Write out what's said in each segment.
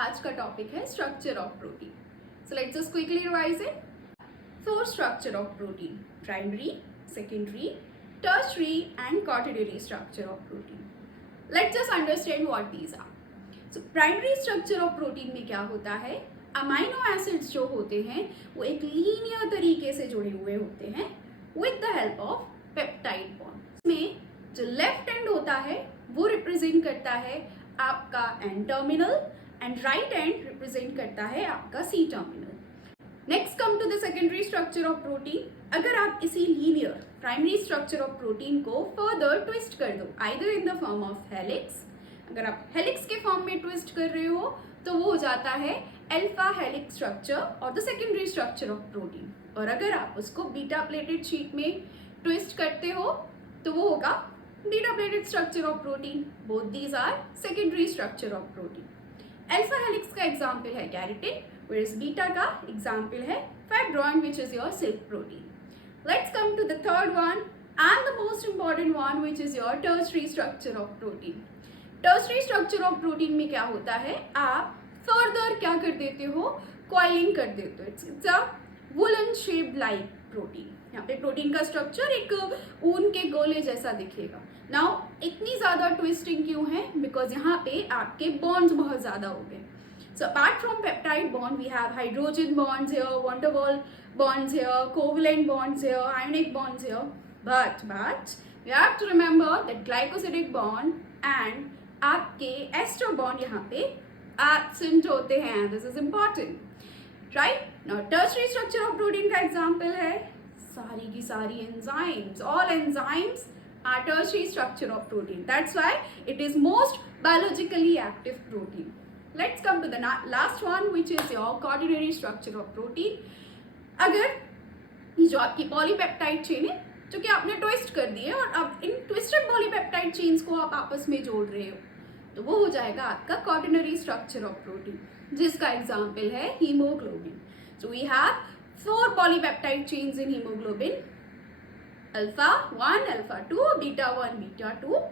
आज का टॉपिक है structure of protein. So let's just quickly revise it. Four structure of protein: primary, secondary, tertiary and quaternary structure of protein. Let's just understand what these are. So primary structure of protein में क्या होता है? Amino acids जो होते हैं वो एक linear तरीके से जुड़े हुए होते हैं with the help of peptide bond. इसमें जो लेफ्ट एंड होता है वो रिप्रेजेंट करता है आपका N terminal and right end represent करता है आपका C terminal. Next come to the secondary structure of protein. अगर आप इसी linear primary structure of protein को फर्दर ट्विस्ट कर दो either in the form of helix, अगर आप हेलिक्स के फॉर्म में ट्विस्ट कर रहे हो तो वो हो जाता है अल्फा हेलिक्स स्ट्रक्चर और the secondary structure of protein. और अगर आप उसको बीटा प्लेटेड शीट में ट्विस्ट करते हो तो वो होगा beta pleated structure of protein. Both these are secondary structure of protein. Alpha helix का एग्जाम्पल है कैरेटिन, whereas बीटा का एग्जाम्पल है fibroin which is your silk protein. Let's come to the third one and the most important one which is your tertiary structure of protein. Tertiary structure of protein में क्या होता है? आप further क्या कर देते हो? कॉइलिंग कर देते हो. It's a woollen shaped like protein. यहाँ पे प्रोटीन का स्ट्रक्चर एक ऊन के गोले जैसा दिखेगा. नाउ इतनी ज्यादा ट्विस्टिंग क्यों है? बिकॉज यहाँ पे आपके बॉन्ड्स बहुत ज्यादा हो गए. So apart from peptide bond, we have hydrogen bonds here, van der Waals bonds here, covalent bonds here, ionic bonds here. But you have to remember that glycosidic bond and आपके ester bond यहाँ पे absent होते हैं. This is important, right? Now tertiary structure of protein का example है सारी की सारी enzymes. All enzymes are tertiary structure of protein. That's why it is most biologically active protein. Let's come to the last one which is your quaternary structure of protein. अगर ये जो आपकी polypeptide chain है जो कि आपने twist कर दी है और अब इन ट्विस्टेड पॉलीपेप्टाइड चेन्स को आप आपस में जोड़ रहे हो तो वो हो जाएगा आपका क्वाटरनरी स्ट्रक्चर ऑफ प्रोटीन जिसका एग्जाम्पल है haemoglobin. So we have 4 polypeptide chains in haemoglobin: alpha 1, alpha 2, beta 1, beta 2.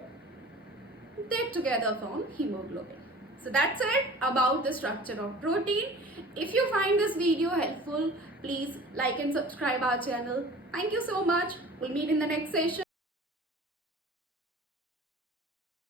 They together form hemoglobin. So that's it about the structure of protein. If you find this video helpful, please like and subscribe our channel. Thank you so much. We'll meet in the next session.